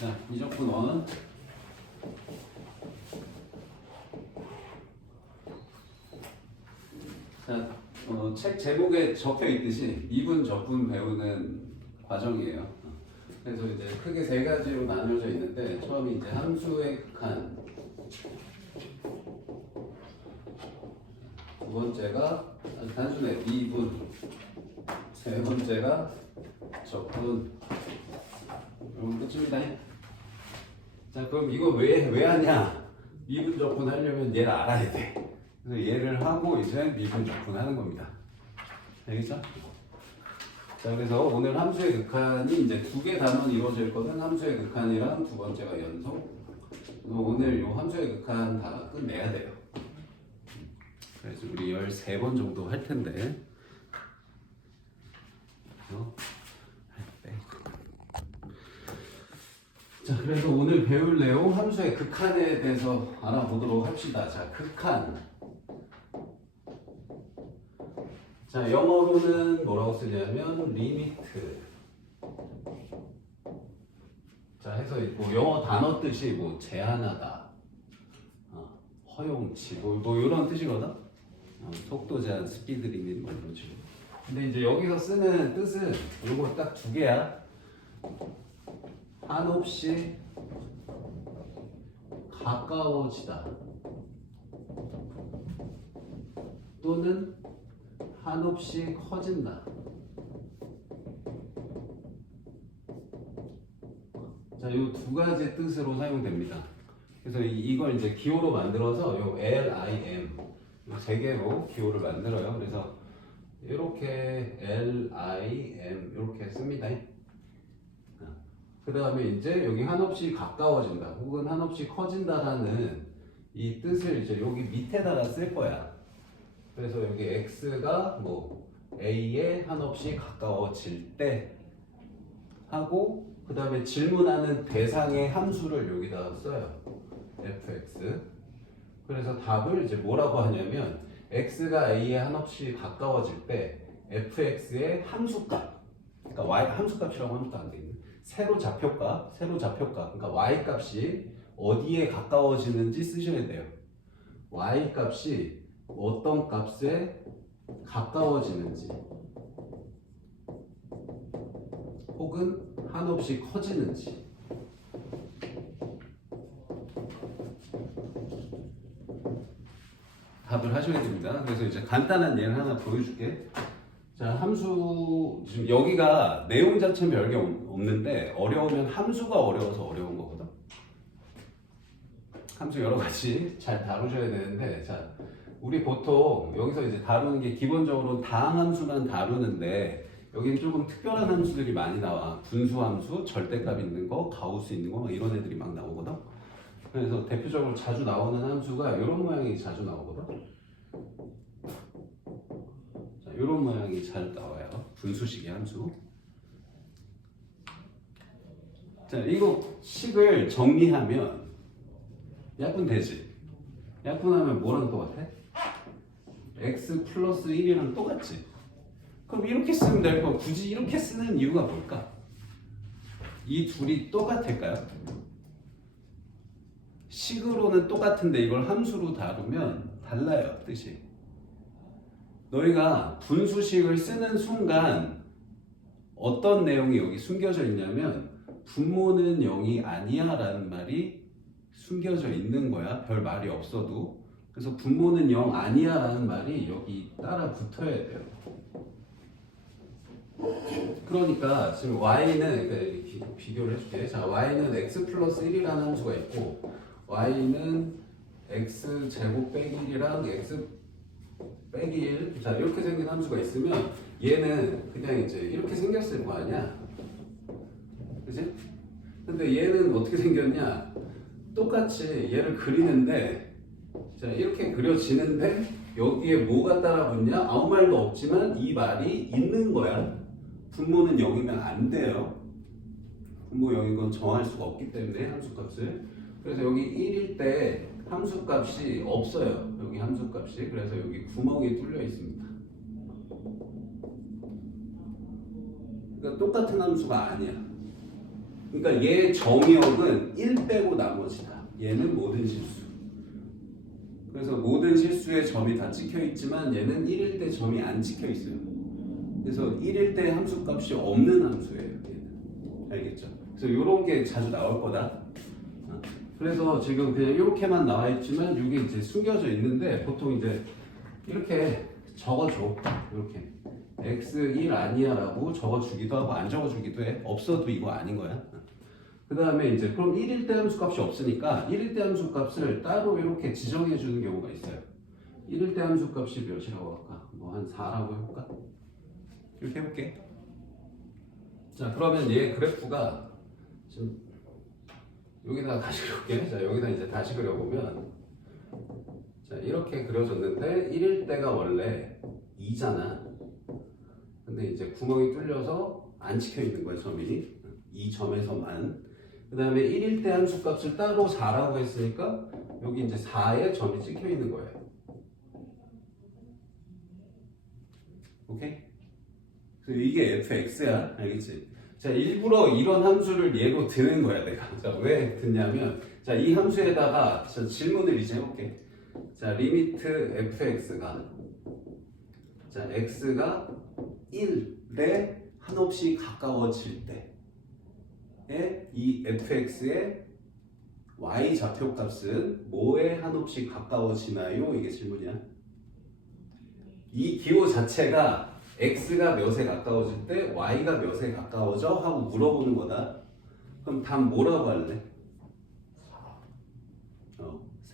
자, 이적분 원. 자, 책 제목에 적혀 있듯이 이분 적분 배우는 과정이에요. 그래서 이제 크게 세 가지로 나뉘어져 있는데 처음이 이제 함수의 극한, 두 번째가 아주 단순해 미분, 세 번째가 적분. 그럼 끝입니다. 자, 그럼 이거 왜 하냐? 미분 적분 하려면 얘를 알아야 돼. 그래서 얘를 하고 이제 미분 적분 하는 겁니다. 알겠죠? 자, 그래서 오늘 함수의 극한이 이제 두 개 단원 이루어져 있거든. 함수의 극한이랑 두 번째가 연속. 그래서 오늘 요 함수의 극한 다 끝내야 돼요. 그래서 우리 13번 정도 할 텐데. 자, 그래서 오늘 배울 내용 함수의 극한에 대해서 알아보도록 합시다. 자, 극한. 자, 영어로는 뭐라고 쓰냐면 리미트. 자, 해서 뭐 영어 단어 뜻이 뭐 제한하다, 허용치, 뭐 이런 뜻이거든. 속도 제한, 스피드 리밋 뭐 이런 식으로. 근데 이제 여기서 쓰는 뜻은 요거 딱 두 개야. 한없이 가까워지다 또는 한없이 커진다. 자, 요 두 가지 뜻으로 사용됩니다. 그래서 이걸 이제 기호로 만들어서 요 LIM 요 세 개로 기호를 만들어요. 그래서 이렇게 LIM 이렇게 씁니다. 그 다음에 이제 여기 한없이 가까워진다 혹은 한없이 커진다라는 이 뜻을 이제 여기 밑에다가 쓸 거야. 그래서 여기 x가 뭐 a에 한없이 가까워질 때 하고, 그 다음에 질문하는 대상의 함수를 여기다가 써요. fx. 그래서 답을 이제 뭐라고 하냐면 x가 a에 한없이 가까워질 때 fx의 함수값, 그러니까 y 함수값이라고 하면 안 되겠네. 세로 좌표값, 그러니까 y 값이 어디에 가까워지는지 쓰셔야 돼요. y 값이 어떤 값에 가까워지는지 혹은 한없이 커지는지. 답을 하셔야 됩니다. 그래서 이제 간단한 예를 하나 보여줄게. 자, 함수, 지금 여기가 내용 자체는 별게 없는데 어려우면 함수가 어려워서 어려운 거거든. 함수 여러 가지 잘 다루셔야 되는데, 자, 우리 보통 여기서 이제 다루는 게 기본적으로 다항함수만 다루는데 여기는 조금 특별한 함수들이 많이 나와. 분수함수, 절대값 있는 거, 가우스 있는 거, 이런 애들이 막 나오거든. 그래서 대표적으로 자주 나오는 함수가 이런 모양이 자주 나오거든. 자, 이런 모양이 잘 나와요. 분수식의 함수. 자, 이거 식을 정리하면 약분되지. 약분하면 뭐랑 똑같아? x 플러스 1이랑 똑같지. 그럼 이렇게 쓰면 될 거, 굳이 이렇게 쓰는 이유가 뭘까? 이 둘이 똑같을까요? 식으로는 똑같은데 이걸 함수로 다루면 달라요, 뜻이. 너희가 분수식을 쓰는 순간 어떤 내용이 여기 숨겨져 있냐면 분모는 0이 아니야 라는 말이 숨겨져 있는 거야. 별 말이 없어도. 그래서 분모는 0 아니야 라는 말이 여기 따라 붙어야 돼요. 그러니까 지금 y는, 비교를 해줄게. 자, y는 x 플러스 1이라는 함수가 있고 y는 x 제곱 빼기 1이랑 x 빼기 1. 자, 이렇게 생긴 함수가 있으면 얘는 그냥 이제 이렇게 생겼을 거 아니야. 그치? 근데 얘는 어떻게 생겼냐? 똑같이 얘를 그리는데, 자, 이렇게 그려지는데 여기에 뭐가 따라 붙냐? 아무 말도 없지만 이 말이 있는 거야. 분모는 0이면 안 돼요. 분모 0인 건 정할 수가 없기 때문에 함수값을. 그래서 여기 1일 때 함수값이 없어요. 여기 함수값이. 그래서 여기 구멍이 뚫려 있습니다. 그러니까 똑같은 함수가 아니야. 그러니까 얘 점이역은 1 빼고 나머지다. 얘는 모든 실수. 그래서 모든 실수에 점이 다 찍혀 있지만 얘는 1일 때 점이 안 찍혀 있어요. 그래서 1일 때 함수값이 없는 함수예요. 얘는. 알겠죠? 그래서 이런 게 자주 나올 거다. 그래서 지금 그냥 이렇게만 나와 있지만 이게 이제 숨겨져 있는데 보통 이제 이렇게 적어줘. 이렇게 x1 아니야 라고 적어주기도 하고 안 적어주기도 해. 없어도 이거 아닌 거야. 그 다음에 이제 그럼 1일 때 함수값이 없으니까 1일 때 함수값을 따로 이렇게 지정해 주는 경우가 있어요. 1일 때 함수값이 몇이라고 할까? 뭐 한 4라고 해볼까? 이렇게 해볼게. 자, 그러면 얘 그래프가 지금 여기다가 다시 그려볼게. 자, 여기다 이제 다시 그려보면 자, 이렇게 그려졌는데 1일 때가 원래 2잖아. 근데 이제 구멍이 뚫려서 안 찍혀 있는 거야, 점이. 이 점에서만. 그 다음에 1일 때 함수값을 따로 4라고 했으니까 여기 이제 4에 점이 찍혀 있는 거예요. 오케이? 그래서 이게 fx야. 알겠지? 자, 일부러 이런 함수를 예로 드는 거야, 내가. 자, 왜 듣냐면, 자, 이 함수에다가 자, 질문을 이제 해볼게. 자, 리미트 fx가, 자, x가 1에 한없이 가까워질 때, 이 fx의 y 좌표값은 뭐에 한없이 가까워지나요? 이게 질문이야. 이 기호 자체가 x가 몇에 가까워질 때 y가 몇에 가까워져? 하고 물어보는 거다. 그럼 답 뭐라고 할래?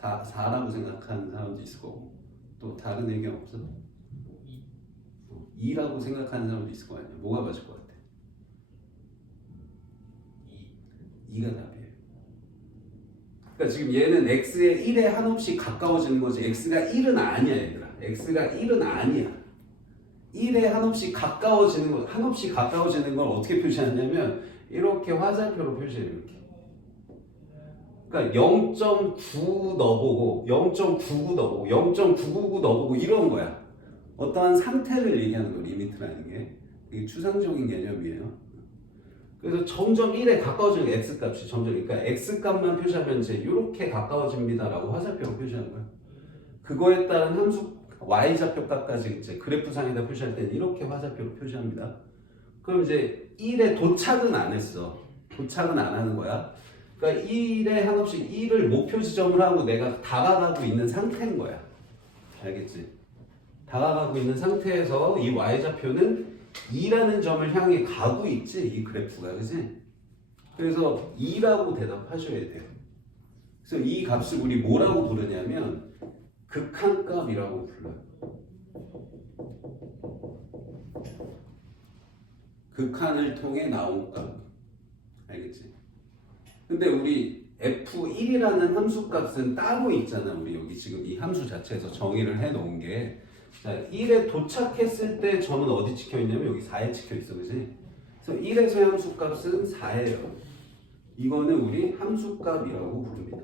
4라고 생각하는 사람도 있을 거고 또 다른 의견 없어? 2라고 생각하는 사람도 있을 거 아니야. 뭐가 맞을 것 같아? 2가 답이에요. 그러니까 지금 얘는 x의 1에 한없이 가까워지는 거지 x가 1은 아니야, 얘들아. x가 1은 아니야. 1에 한없이 가까워지는 걸, 한없이 가까워지는 걸 어떻게 표시하냐면 이렇게 화살표로 표시해요. 이렇게. 그러니까 0.9 넣어보고 0.99 넣어보고 0.999 넣어보고 이런 거야. 어떠한 상태를 얘기하는 거, 리미트라는 게. 이게 추상적인 개념이에요. 그래서 점점 1에 가까워지는 x값이 점점, 그러니까 x값만 표시하면 이제 이렇게 가까워집니다라고 화살표로 표시하는 거야. 그거에 따른 함수 y좌표값까지 이제 그래프상에다 표시할 때는 이렇게 화살표로 표시합니다. 그럼 이제 1에 도착은 안 했어. 도착은 안 하는 거야. 그러니까 1에 한없이 1을 목표 지점을 하고 내가 다가가고 있는 상태인 거야. 알겠지? 다가가고 있는 상태에서 이 y좌표는 2라는 점을 향해 가고 있지, 이 그래프가. 그치? 그래서 2라고 대답하셔야 돼요. 그래서 이 값을 우리 뭐라고 부르냐면 극한값이라고 불러요. 극한을 통해 나온 값. 알겠지? 근데 우리 f1이라는 함수값은 따로 있잖아. 우리 여기 지금 이 함수 자체에서 정의를 해 놓은 게. 자, 1에 도착했을 때 점은 어디 찍혀 있냐면 여기 4에 찍혀 있어. 그지? 그래서 1에서의 함수값은 4예요. 이거는 우리 함수값이라고 부릅니다.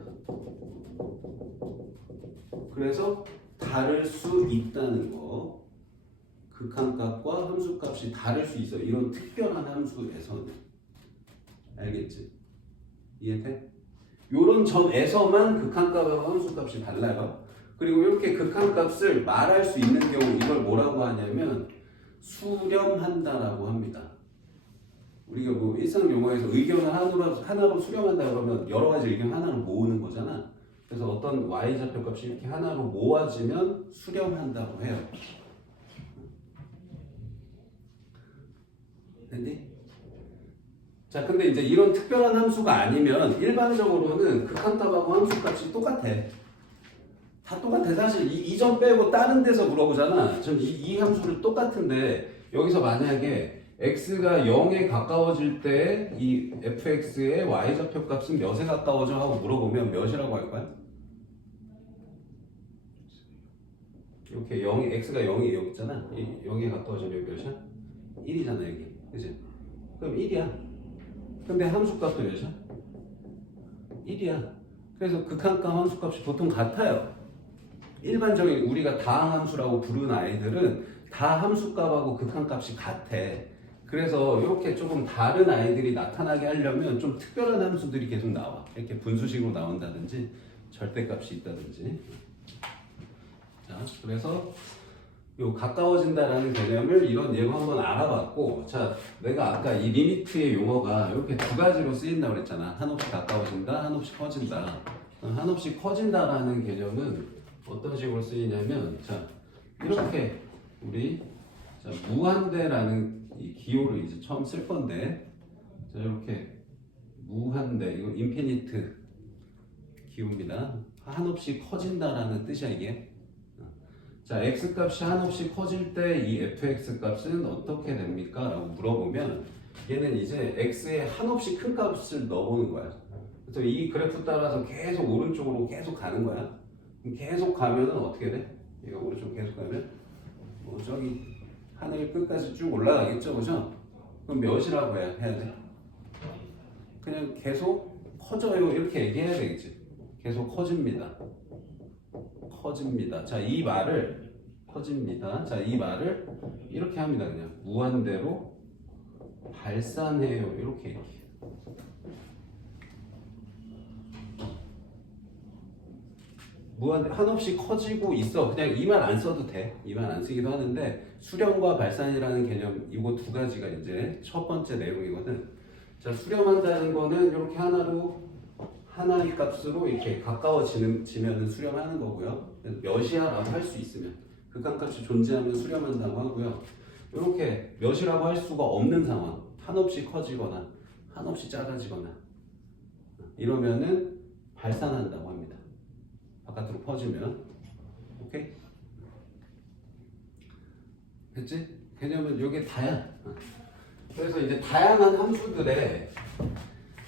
그래서 다를 수 있다는 거. 극한값과 함수값이 다를 수 있어. 이런 특별한 함수에서는. 알겠지? 이해돼? 요런 점에서만 극한값과 함수값이 달라요. 그리고 이렇게 극한값을 말할 수 있는 경우 이걸 뭐라고 하냐면 수렴한다라고 합니다. 우리가 뭐 일상 용어에서 의견을 하나로 수렴한다 그러면 여러 가지 의견 하나로 모으는 거잖아. 그래서 어떤 y좌표 값이 이렇게 하나로 모아지면 수렴한다고 해요. 됐니? 자, 근데 이제 이런 특별한 함수가 아니면 일반적으로는 극한값하고 함수값이 똑같아. 다 똑같아. 사실 이 점 빼고 다른 데서 물어보잖아. 지금 이 함수를 똑같은데 여기서 만약에 x가 0에 가까워질 때 이 fx의 y좌표 값은 몇에 가까워져 하고 물어보면 몇이라고 할 거야? 이렇게 0이, x가 0이 여기 있잖아. 0에 가까워지면 여기 몇이야? 1이잖아 여기. 그치? 그럼 1이야. 근데 함수값도 몇이야? 1이야. 그래서 극한값 함수값이 보통 같아요. 일반적인 우리가 다항함수라고 부르는 아이들은 다 함수값하고 극한값이 같아. 그래서 이렇게 조금 다른 아이들이 나타나게 하려면 좀 특별한 함수들이 계속 나와. 이렇게 분수식으로 나온다든지 절대값이 있다든지. 자, 그래서 요 가까워진다라는 개념을 이런 예로 한번 알아봤고, 자, 내가 아까 이 리미트의 용어가 이렇게 두 가지로 쓰인다고 그랬잖아. 한없이 가까워진다, 한없이 커진다. 한없이 커진다라는 개념은 어떤 식으로 쓰이냐면, 자, 이렇게 우리 자, 무한대라는 이 기호를 이제 처음 쓸 건데, 자, 이렇게 무한대, 이거 인피니트 기호입니다. 한없이 커진다라는 뜻이야 이게. 자, x 값이 한없이 커질 때 이 fx 값은 어떻게 됩니까? 라고 물어보면 얘는 이제 x에 한없이 큰 값을 넣어보는 거야. 그래서 이 그래프 따라서 계속 오른쪽으로 계속 가는 거야. 계속 가면은 어떻게 돼? 얘가 오른쪽 계속 가면 뭐 저기 하늘 끝까지 쭉 올라가겠죠, 그죠? 그럼 몇이라고 해야 돼? 그냥 계속 커져요 이렇게 얘기해야 되겠지. 계속 커집니다. 커집니다. 자, 이 말을 커집니다. 자, 이 말을 이렇게 합니다. 그냥 무한대로 발산해요. 이렇게. 무한대 한없이 커지고 있어. 그냥 이 말 안 써도 돼. 이 말 안 쓰기도 하는데 수렴과 발산이라는 개념 이거 두 가지가 이제 첫 번째 내용이거든. 자, 수렴한다는 거는 이렇게 하나의 값으로 이렇게 가까워지면은 수렴하는 거고요. 몇이야라고 할 수 있으면 극한값이 존재하면 수렴한다고 하고요. 이렇게 몇이라고 할 수가 없는 상황, 한없이 커지거나 한없이 작아지거나 이러면은 발산한다고 합니다. 바깥으로 퍼지면. 오케이? 됐지? 개념은 이게 다야. 그래서 이제 다양한 함수들의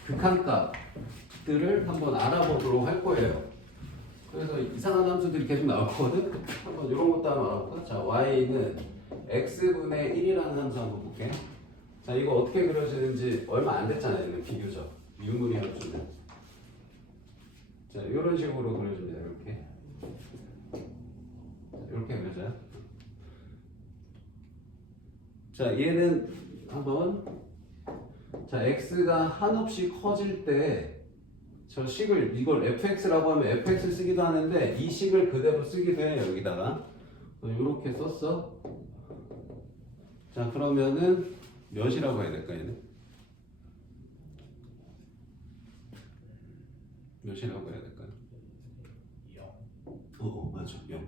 극한값들을 한번 알아보도록 할 거예요. 그래서 이상한 함수들이 계속 나올 거거든? 한번 이런 것도 한번 알아볼까? 자, y는 x분의 1이라는 함수 한번 볼게. 자, 이거 어떻게 그려지는지 얼마 안 됐잖아요. 이거 비교적. 유무리 함수는. 자, 이런 식으로 그려줍니다. 이렇게. 이렇게 그려져요. 자, 얘는 한번 자, x가 한없이 커질 때 저 식을 이걸 fx라고 하면 fx를 쓰기도 하는데 이 식을 그대로 쓰기도 해요. 여기다가 이렇게 썼어. 자, 그러면은 몇이라고 해야 될까 얘는? 몇이라고 해야 될까요? 0. 맞아. 0.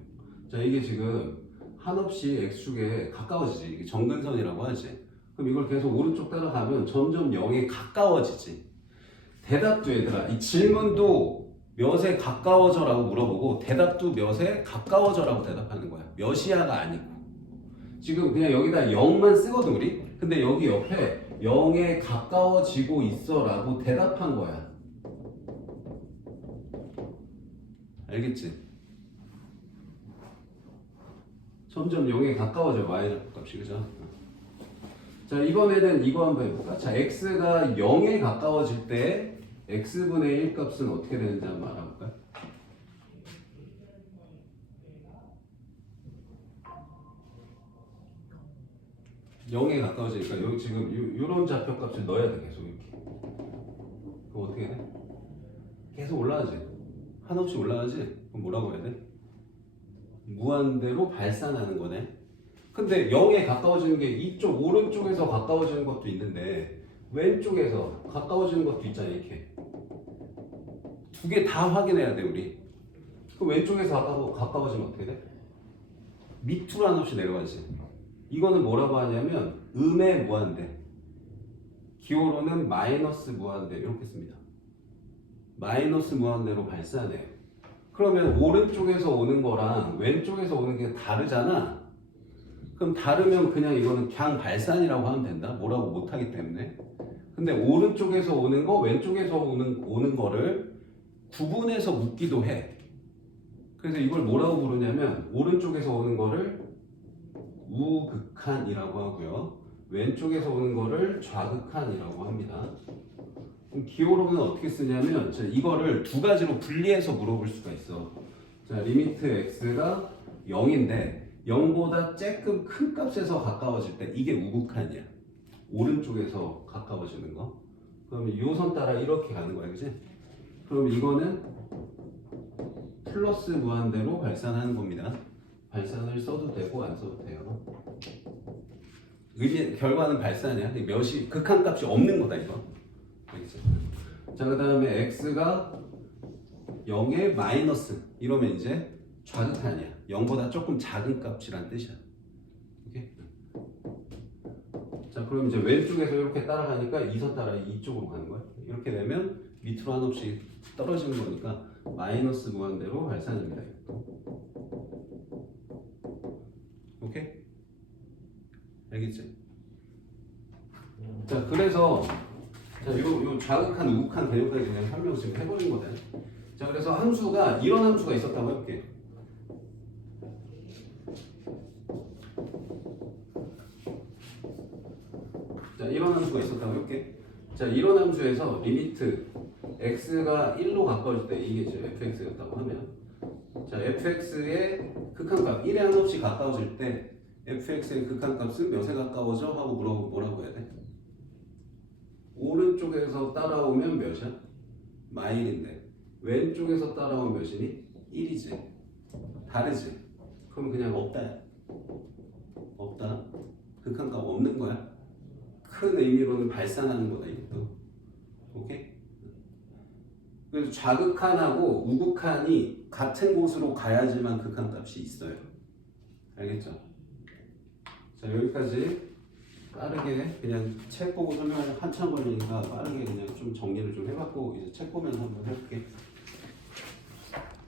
자, 이게 지금 한없이 x축에 가까워지지. 이게 정근선이라고 하지. 그럼 이걸 계속 오른쪽 따라가면 점점 0에 가까워지지. 대답도 얘들아, 이 질문도 몇에 가까워져라고 물어보고 대답도 몇에 가까워져라고 대답하는 거야. 몇이야가 아니고. 지금 그냥 여기다 0만 쓰거든 우리. 근데 여기 옆에 0에 가까워지고 있어라고 대답한 거야. 알겠지? 점점 0에 가까워져 y값이, 그죠? 자, 이번에는 이거 한번 해볼까? 자, x가 0에 가까워질 때 x분의 1 값은 어떻게 되는지 한번 알아볼까요? (0에) 가까워지니까 여기 지금 요런 좌표값을 넣어야 돼. 계속 이렇게. 그럼 어떻게 돼? 계속 올라가지. 한없이 올라가지. 그럼 뭐라고 해야 돼? 무한대로 발산하는 거네. 근데 0에 가까워지는 게 이쪽 오른쪽에서 가까워지는 것도 있는데 왼쪽에서 가까워지는 것도 있잖아. 이렇게 두 개 다 확인해야 돼 우리. 그 왼쪽에서 가까워지면 어떻게 돼? 밑으로 한없이 내려가지. 이거는 뭐라고 하냐면 음의 무한대, 기호로는 마이너스 무한대 이렇게 씁니다. 마이너스 무한대로 발산해요. 그러면 오른쪽에서 오는 거랑 왼쪽에서 오는 게 다르잖아. 그럼 다르면 그냥 이거는 그냥 발산이라고 하면 된다. 뭐라고 못하기 때문에. 근데 오른쪽에서 오는 거, 왼쪽에서 오는 거를 구분해서 묻기도 해. 그래서 이걸 뭐라고 부르냐면 오른쪽에서 오는 거를 우극한이라고 하고요. 왼쪽에서 오는 거를 좌극한이라고 합니다. 그럼 기호로는 어떻게 쓰냐면 이거를 두 가지로 분리해서 물어볼 수가 있어. 자, 리미트 x가 0인데 0보다 조금 큰 값에서 가까워질 때 이게 우극한이야. 오른쪽에서 가까워지는 거. 그러면 이 선 따라 이렇게 가는 거야, 그지? 그럼 이거는 플러스 무한대로 발산하는 겁니다. 발산을 써도 되고 안 써도 돼요. 결과는 발산이야. 몇이 극한값이 없는 거다 이거. 알겠죠? 자, 그 다음에 x가 0의 마이너스 이러면 이제 좌극한이야. 0보다 조금 작은 값이란 뜻이야. 오케이? 자, 그럼 이제 왼쪽에서 이렇게 따라가니까 이선 따라 이쪽으로 가는 거야. 이렇게 되면 밑으로 한없이 떨어지는 거니까 마이너스 무한대로 발산입니다. 오케이? 알겠지? 자, 그래서 자, 요 좌극한, 우극한 개념까지 그냥 설명 지금 해버린 거다. 자, 그래서 함수가 이런 함수가 있었다고 해볼게. 자, 이런 함수가 있었다고 해볼게. 자, 이런 함수에서 리미트 x가 1로 가까워질 때 이게 이제 fx였다고 하면, 자, fx의 극한값 1에 한없이 가까워질 때 fx의 극한값은 몇에 가까워져? 하고 물어보면 뭐라고 해야 돼? 오른쪽에서 따라오면 몇이야? 마일인데 왼쪽에서 따라오면 몇이니? 1이지. 다르지? 그럼 그냥 없다. 없다. 극한값 없는 거야. 큰 의미로는 발산하는 거다 이것도. 오케이? 그래서 좌극한하고 우극한이 같은 곳으로 가야지만 극한값이 있어요. 알겠죠? 자, 여기까지 빠르게 그냥 책 보고 설명 한참 걸리니까 빠르게 그냥 좀 정리를 좀 해봤고 이제 책 보면서 한번 해볼게.